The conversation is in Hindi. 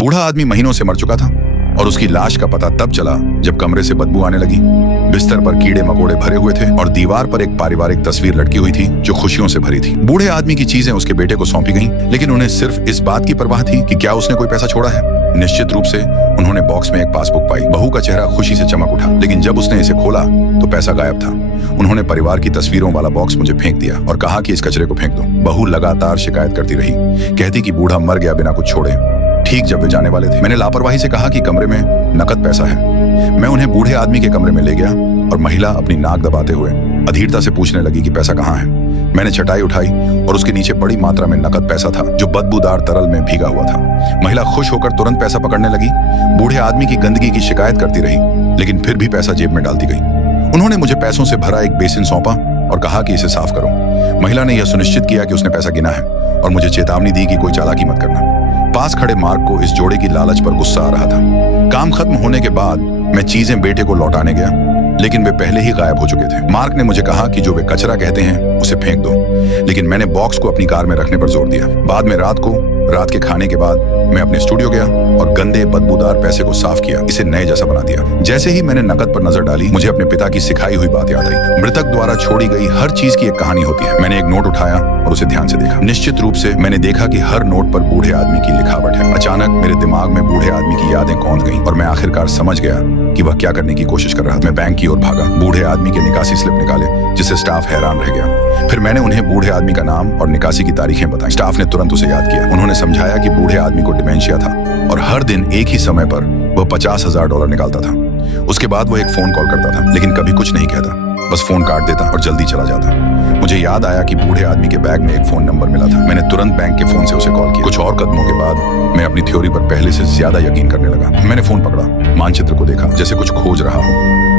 बूढ़ा आदमी महीनों से मर चुका था और उसकी लाश का पता तब चला जब कमरे से बदबू आने लगी। बिस्तर पर कीड़े मकोड़े भरे हुए थे और दीवार पर एक पारिवारिक तस्वीर लटकी हुई थी जो खुशियों से भरी थी। बूढ़े आदमी की चीजें उसके बेटे को सौंपी गईं, लेकिन उन्हें सिर्फ इस बात की परवाह थी कि क्या उसने कोई पैसा छोड़ा है। निश्चित रूप से उन्होंने बॉक्स में एक पासबुक पाई। बहू का चेहरा खुशी से चमक उठा, लेकिन जब उसने इसे खोला तो पैसा गायब था। उन्होंने परिवार की तस्वीरों वाला बॉक्स मुझे फेंक दिया और कहा कि इस कचरे को फेंक दो। बहू लगातार शिकायत करती रही, कहती कि बूढ़ा मर गया बिना कुछ छोड़े, ठीक जब वे जाने वाले थे। मैंने लापरवाही से कहा कि कमरे में नकद पैसा है। मैं उन्हें बूढ़े आदमी के कमरे में ले गया और महिला अपनी नाक दबाते हुए अधीरता से पूछने लगी कि पैसा कहाँ है। मैंने चटाई उठाई और उसके नीचे बड़ी मात्रा में नकद पैसा था जो बदबूदार तरल में भीगा हुआ था। महिला खुश होकर तुरंत पैसा पकड़ने लगी। बूढ़े आदमी की गंदगी की शिकायत करती रही, लेकिन फिर भी पैसा जेब में डालती गई। उन्होंने मुझे पैसों से भरा एक बेसिन सौंपा और कहा कि इसे साफ करो। महिला ने यह सुनिश्चित किया कि उसने पैसा गिना है और मुझे चेतावनी दी कि कोई चालाकी मत करना। पास खड़े मार्क को इस जोड़े की लालच पर गुस्सा आ रहा था। काम खत्म होने के बाद मैं चीजें बेटे को लौटाने गया, लेकिन वे पहले ही गायब हो चुके थे। मार्क ने मुझे कहा कि जो वे कचरा कहते हैं उसे फेंक दो, लेकिन मैंने बॉक्स को अपनी कार में रखने पर जोर दिया। बाद में रात के खाने के बाद मैं अपने स्टूडियो गया और गंदे बदबूदार पैसे को साफ किया, इसे नए जैसा बना दिया। जैसे ही मैंने नकद पर नजर डाली, मुझे अपने पिता की सिखाई हुई बात याद आई। मृतक द्वारा छोड़ी गई हर चीज की एक कहानी होती है। मैंने एक नोट उठाया और उसे ध्यान से देखा। निश्चित रूप से मैंने देखा कि हर नोट पर बूढ़े आदमी की लिखावट है। अचानक मेरे दिमाग में बूढ़े आदमी की यादें कौंध गईं और मैं आखिरकार समझ गया कि वह क्या करने की कोशिश कर रहा था। मैं बैंक की ओर भागा, बूढ़े आदमी के निकासी स्लिप निकाले, जिससे स्टाफ हैरान रह गया। फिर मैंने उन्हें बूढ़े आदमी का नाम और निकासी की तारीखें बताई। स्टाफ ने तुरंत उसे याद किया। उन्होंने समझाया कि बूढ़े आदमी को डिमेंशिया था और हर दिन एक ही समय पर वह $50,000 निकालता था। उसके बाद वह एक फोन कॉल करता था, लेकिन कभी कुछ नहीं कहता, बस फोन काट देता और जल्दी चला जाता। मुझे याद आया कि बूढ़े आदमी के बैग में एक फोन नंबर मिला था। मैंने तुरंत बैंक के फोन से उसे कॉल किया। कुछ और कदमों के बाद मैं अपनी थ्योरी पर पहले से ज्यादा यकीन करने लगा। मैंने फोन पकड़ा, मानचित्र को देखा, जैसे कुछ खोज रहा हो।